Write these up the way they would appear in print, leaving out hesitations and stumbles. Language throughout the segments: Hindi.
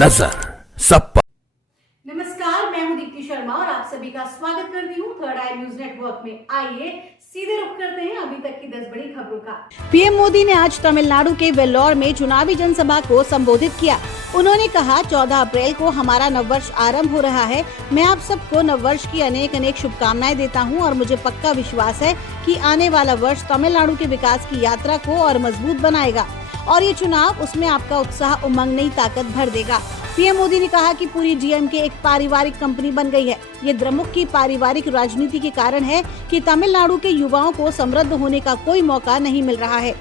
नजर सब पर। नमस्कार, मैं हूं दीप्ति शर्मा और आप सभी का स्वागत करती हूं थर्ड आई न्यूज नेटवर्क में। आइए सीधे रुख करते हैं अभी तक की 10 बड़ी खबरों का। पीएम मोदी ने आज तमिलनाडु के वेल्लोर में चुनावी जनसभा को संबोधित किया। उन्होंने कहा, 14 अप्रैल को हमारा नववर्ष आरंभ हो रहा है। मैं आप सबको नववर्ष की अनेक अनेक शुभकामनाएं देता हूं और मुझे पक्का विश्वास है कि आने वाला वर्ष तमिलनाडु के विकास की यात्रा को और मजबूत बनाएगा और ये चुनाव उसमें आपका उत्साह, उमंग, नई ताकत भर देगा। पीएम मोदी ने कहा कि पूरी डीएमके एक पारिवारिक कंपनी बन गई है। ये द्रमुक की पारिवारिक राजनीति के कारण है कि तमिलनाडु के युवाओं को समृद्ध होने का कोई मौका नहीं मिल रहा है।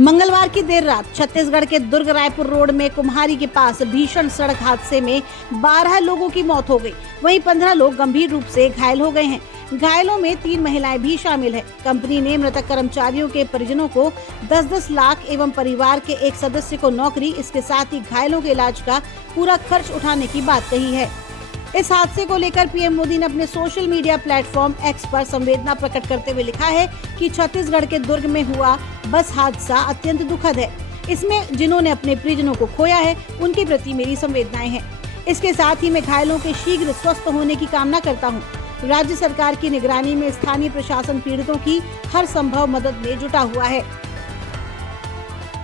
मंगलवार की देर रात छत्तीसगढ़ के दुर्ग रायपुर रोड में कुम्हारी के पास भीषण सड़क हादसे में 12 लोगों की मौत हो गई। वहीं 15 लोग गंभीर रूप से घायल हो गए हैं। घायलों में 3 महिलाएं भी शामिल है। कंपनी ने मृतक कर्मचारियों के परिजनों को 10-10 लाख एवं परिवार के एक सदस्य को नौकरी, इसके साथ ही घायलों के इलाज का पूरा खर्च उठाने की बात कही है। इस हादसे को लेकर पीएम मोदी ने अपने सोशल मीडिया प्लेटफॉर्म एक्स पर संवेदना प्रकट करते हुए लिखा है कि छत्तीसगढ़ के दुर्ग में हुआ बस हादसा अत्यंत दुखद है। इसमें जिन्होंने अपने परिजनों को खोया है उनके प्रति मेरी संवेदनाएं हैं। इसके साथ ही मैं घायलों के शीघ्र स्वस्थ होने की कामना करता हूं। राज्य सरकार की निगरानी में स्थानीय प्रशासन पीड़ितों की हर संभव मदद में जुटा हुआ है।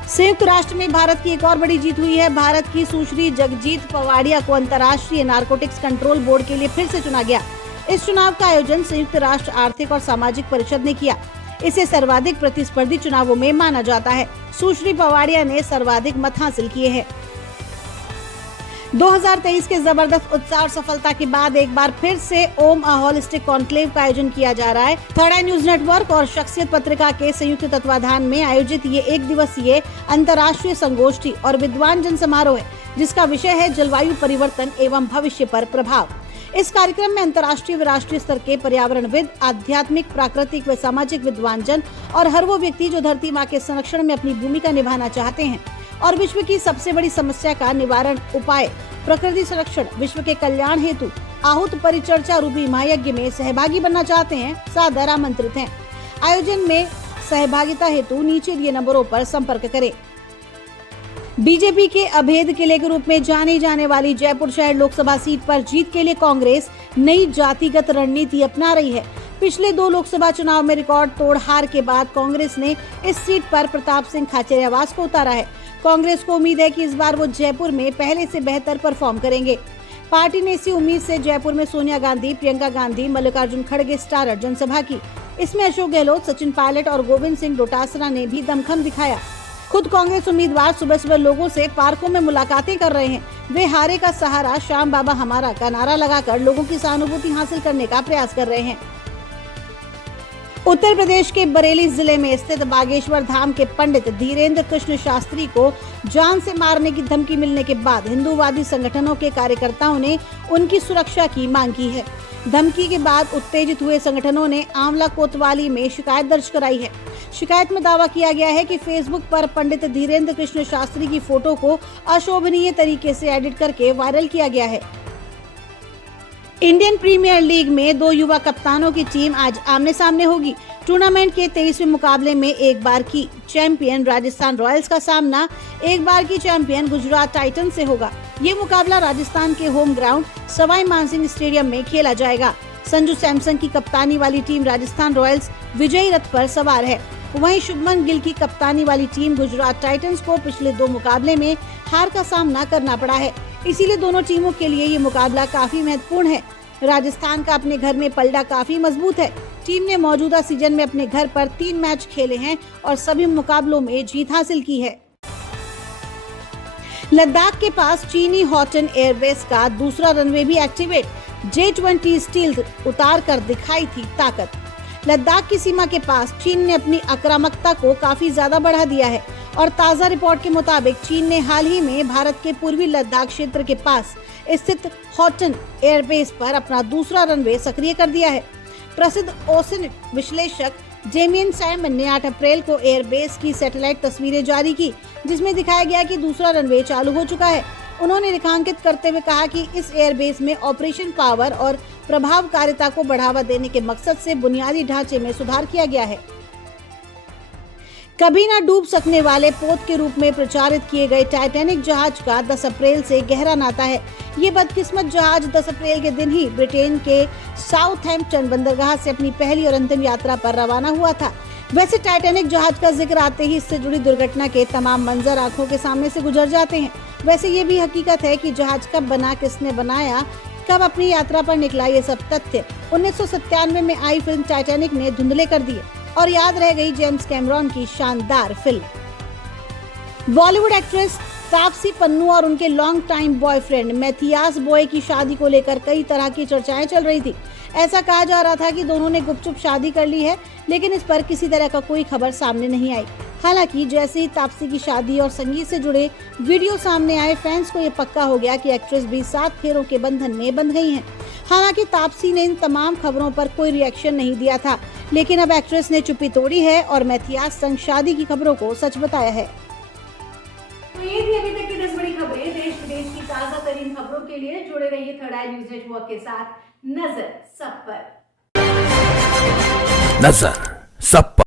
संयुक्त राष्ट्र में भारत की एक और बड़ी जीत हुई है। भारत की सुश्री जगजीत पवाडिया को अंतर्राष्ट्रीय नारकोटिक्स कंट्रोल बोर्ड के लिए फिर से चुना गया। इस चुनाव का आयोजन संयुक्त राष्ट्र आर्थिक और सामाजिक परिषद ने किया। इसे सर्वाधिक प्रतिस्पर्धी चुनावों में माना जाता है। सुश्री पवाडिया ने सर्वाधिक मत हासिल किए हैं। 2023 के जबरदस्त उत्साह और सफलता के बाद एक बार फिर से ओम अ होलिस्टिक कॉन्क्लेव का आयोजन किया जा रहा है। थर्ड आई न्यूज नेटवर्क और शख्सियत पत्रिका के संयुक्त तत्वाधान में आयोजित ये 1 दिवसीय अंतर्राष्ट्रीय संगोष्ठी और विद्वान जन समारोह है, जिसका विषय है जलवायु परिवर्तन एवं भविष्य पर प्रभाव। इस कार्यक्रम में अंतर्राष्ट्रीय व राष्ट्रीय स्तर के पर्यावरणविद, आध्यात्मिक, प्राकृतिक व सामाजिक विद्वान जन और हर वो व्यक्ति जो धरती माँ के संरक्षण में अपनी भूमिका निभाना चाहते हैं और विश्व की सबसे बड़ी समस्या का निवारण उपाय प्रकृति संरक्षण, विश्व के कल्याण हेतु आहूत परिचर्चा रूपी महायज्ञ में सहभागी बनना चाहते हैं, सादर आमंत्रित हैं। आयोजन में सहभागिता हेतु नीचे दिए नंबरों पर संपर्क करें। बीजेपी के अभेद किले के रूप में जानी जाने वाली जयपुर शहर लोकसभा सीट पर जीत के लिए कांग्रेस नई जातिगत रणनीति अपना रही है। पिछले 2 लोकसभा चुनाव में रिकॉर्ड तोड़ हार के बाद कांग्रेस ने इस सीट पर प्रताप सिंह खाचरियावास को उतारा है। कांग्रेस को उम्मीद है कि इस बार वो जयपुर में पहले से बेहतर परफॉर्म करेंगे। पार्टी ने इसी उम्मीद से जयपुर में सोनिया गांधी, प्रियंका गांधी, मल्लिकार्जुन खड़गे स्टारर जनसभा की। इसमें अशोक गहलोत, सचिन पायलट और गोविंद सिंह डोटासरा ने भी दमखम दिखाया। खुद कांग्रेस उम्मीदवार सुबह सुबह लोगों से पार्कों में मुलाकातें कर रहे हैं। वे हारे का सहारा, श्याम बाबा हमारा का नारा लगाकर लोगों की सहानुभूति हासिल करने का प्रयास कर रहे हैं। उत्तर प्रदेश के बरेली जिले में स्थित बागेश्वर धाम के पंडित धीरेन्द्र कृष्ण शास्त्री को जान से मारने की धमकी मिलने के बाद हिंदूवादी संगठनों के कार्यकर्ताओं ने उनकी सुरक्षा की मांग की है। धमकी के बाद उत्तेजित हुए संगठनों ने आंवला कोतवाली में शिकायत दर्ज कराई है। शिकायत में दावा किया गया है कि फेसबुक पर पंडित धीरेन्द्र कृष्ण शास्त्री की फोटो को अशोभनीय तरीके से एडिट करके वायरल किया गया है। इंडियन प्रीमियर लीग में 2 युवा कप्तानों की टीम आज आमने सामने होगी। टूर्नामेंट के 23वें मुकाबले में एक बार की चैंपियन राजस्थान रॉयल्स का सामना एक बार की चैंपियन गुजरात टाइटन से होगा। ये मुकाबला राजस्थान के home ground Sawai Mansingh stadium में खेला जाएगा। संजू सैमसन की कप्तानी वाली टीम राजस्थान रॉयल्स विजयी रथ पर सवार है। वहीं शुभमन गिल की कप्तानी वाली टीम गुजरात टाइटंस को पिछले 2 मुकाबले में हार का सामना करना पड़ा है। इसीलिए दोनों टीमों के लिए ये मुकाबला काफी महत्वपूर्ण है। राजस्थान का अपने घर में पलड़ा काफी मजबूत है। टीम ने मौजूदा सीजन में अपने घर पर 3 मैच खेले हैं और सभी मुकाबलों में जीत हासिल की है। लद्दाख के पास चीनी हॉटन एयरबेस का दूसरा रनवे भी एक्टिवेट। J-20 स्टील्थ उतार कर दिखाई थी ताकत। लद्दाख की सीमा के पास चीन ने अपनी आक्रामकता को काफी ज्यादा बढ़ा दिया है और ताज़ा रिपोर्ट के मुताबिक चीन ने हाल ही में भारत के पूर्वी लद्दाख क्षेत्र के पास स्थित हॉटन एयरबेस पर अपना दूसरा रनवे सक्रिय कर दिया है। प्रसिद्ध ओशन विश्लेषक जेमियन साइमन ने 8 अप्रैल को एयरबेस की सैटेलाइट तस्वीरें जारी की, जिसमें दिखाया गया कि दूसरा रनवे चालू हो चुका है। उन्होंने रेखांकित करते हुए कहा कि इस एयरबेस में ऑपरेशन पावर और प्रभावकारिता को बढ़ावा देने के मकसद से बुनियादी ढांचे में सुधार किया गया है। कभी ना डूब सकने वाले पोत के रूप में प्रचारित किए गए टाइटैनिक जहाज का 10 अप्रैल से गहरा नाता है। ये बदकिस्मत जहाज 10 अप्रैल के दिन ही ब्रिटेन के साउथहैम्पटन बंदरगाह से अपनी पहली और अंतिम यात्रा पर रवाना हुआ था। वैसे टाइटैनिक जहाज का जिक्र आते ही इससे जुड़ी दुर्घटना के तमाम मंजर आंखों के सामने से गुजर जाते हैं। वैसे ये भी हकीकत है कि जहाज कब बना, किसने बनाया, कब अपनी यात्रा पर निकला, ये सब तथ्य 1997 में आई फिल्म टाइटैनिक ने धुंधले कर दिए और याद रह गई जेम्स कैमरॉन की शानदार फिल्म। बॉलीवुड एक्ट्रेस तापसी पन्नू और उनके long time boyfriend Mathias Boe की शादी को लेकर कई तरह की चर्चाएं चल रही थी। ऐसा कहा जा रहा था कि दोनों ने गुपचुप शादी कर ली है, लेकिन इस पर किसी तरह का कोई खबर सामने नहीं आई। हालांकि जैसे ही तापसी की शादी और संगीत से जुड़े वीडियो सामने आए, फैंस को ये पक्का हो गया कि एक्ट्रेस भी 7 फेरों के बंधन में बंध गई हैं। हालांकि तापसी ने इन तमाम खबरों पर कोई रिएक्शन नहीं दिया था, लेकिन अब एक्ट्रेस ने चुप्पी तोड़ी है और मैथियास संग शादी की खबरों को सच बताया है। तो ये थी अभी तक की 10 बड़ी खबरें। देश विदेश की ताजा तरीन खबरों के लिए जुड़े रहिए थर्ड आई न्यूज नेटवर्क के साथ। नजर सब पर।